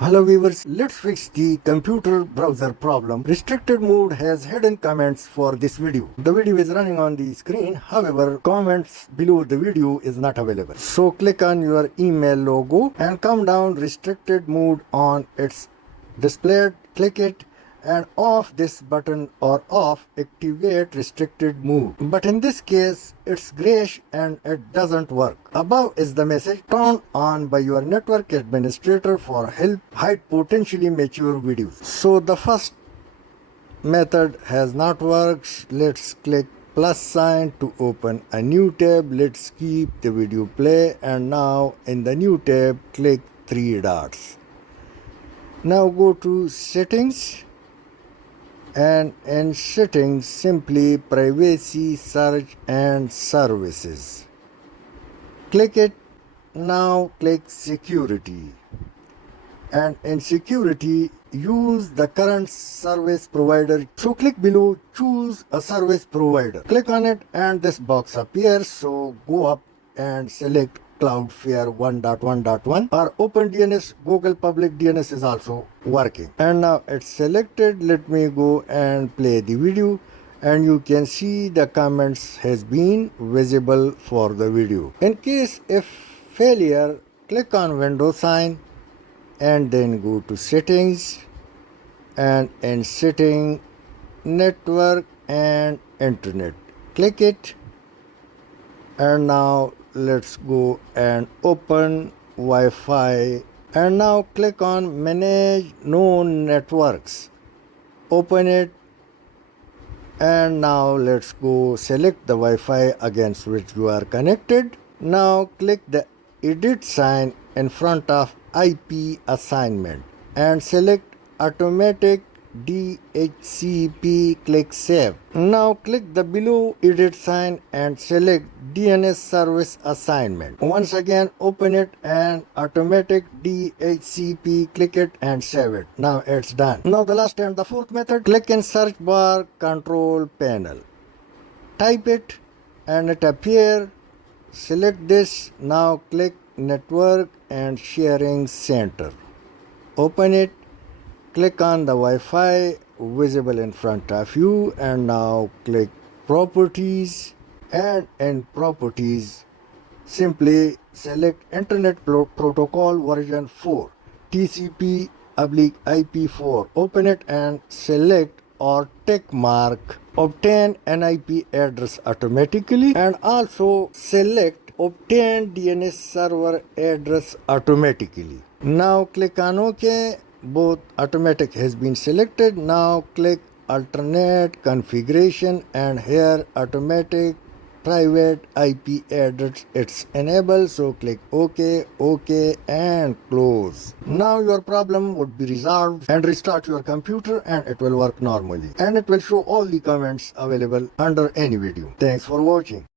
Hello viewers, let's fix the computer browser problem. Restricted mode has hidden comments for this video. The video is running on the screen, however, comments below the video is not available. So click on your email logo and come down restricted mode on its displayed, click it and off this button or off activate restricted mode. But in this case it's grayish and it doesn't work. Above is the message turned on by your network administrator for help hide potentially mature videos. So the first method has not worked. Let's click plus sign to open a new tab. Let's keep the video play and now in the new tab click three dots. Now go to settings. And in settings simply privacy, search and services. Click it. Now click security. And in security use the current service provider. So click below, choose a service provider. Click on it and this box appears. So go up and select Cloudflare 1.1.1 or OpenDNS. Google Public DNS is also working. And now it's selected. Let me go and play the video and you can see the comments has been visible for the video. In case if failure, click on Windows sign and then go to settings and in setting network and internet. Click it and now let's go and open Wi-Fi and now click on manage known networks. Open it and now let's go select the Wi-Fi against which you are connected. Now click the edit sign in front of IP assignment and select automatic DHCP. Click save. Now click the below edit sign and select DNS service assignment. Once again open it and automatic DHCP. Click it and save it. Now it's done. Now the last and the fourth method, click in search bar control panel. Type it and it appear. Select this. Now click network and sharing center. Open it. Click on the Wi-Fi visible in front of you and now click properties and in properties simply select internet protocol version 4 TCP/IP4. Open it and select or tick mark obtain NIP address automatically and also select obtain DNS server address automatically. Now click on OK. Both automatic has been selected. Now click alternate configuration and here automatic private IP address it's enabled. So click OK, OK and close. Now your problem would be resolved and restart your computer and it will work normally and it will show all the comments available under any video. Thanks for watching.